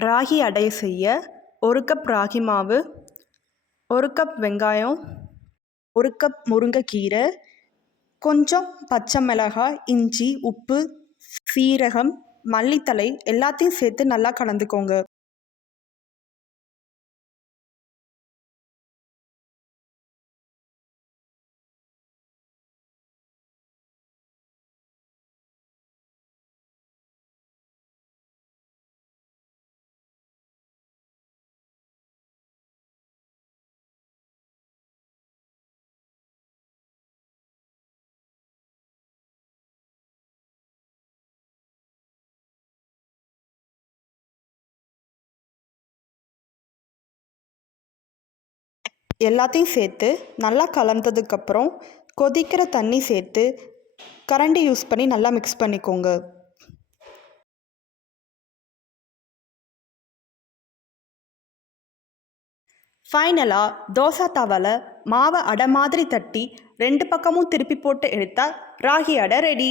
ராகி அடை செய்ய ஒரு கப் ராகி மாவு ஒரு கப் வெங்காயம் ஒரு கப் முருங்கைக்கீரை கொஞ்சம் பச்சை மிளகாய் இஞ்சி உப்பு சீரகம் மல்லித்தழை எல்லாத்தையும் சேர்த்து நல்லா கலந்துக்கோங்க. எல்லாத்தையும் சேர்த்து நல்லா கலந்ததுக்கப்புறம் கொதிக்கிற தண்ணி சேர்த்து கரண்டி யூஸ் பண்ணி நல்லா மிக்ஸ் பண்ணிக்கோங்க. ஃபைனலாக தோசை தவால மாவை அடை மாதிரி தட்டி ரெண்டு பக்கமும் திருப்பி போட்டு எடுத்தால் ராகி அடை ரெடி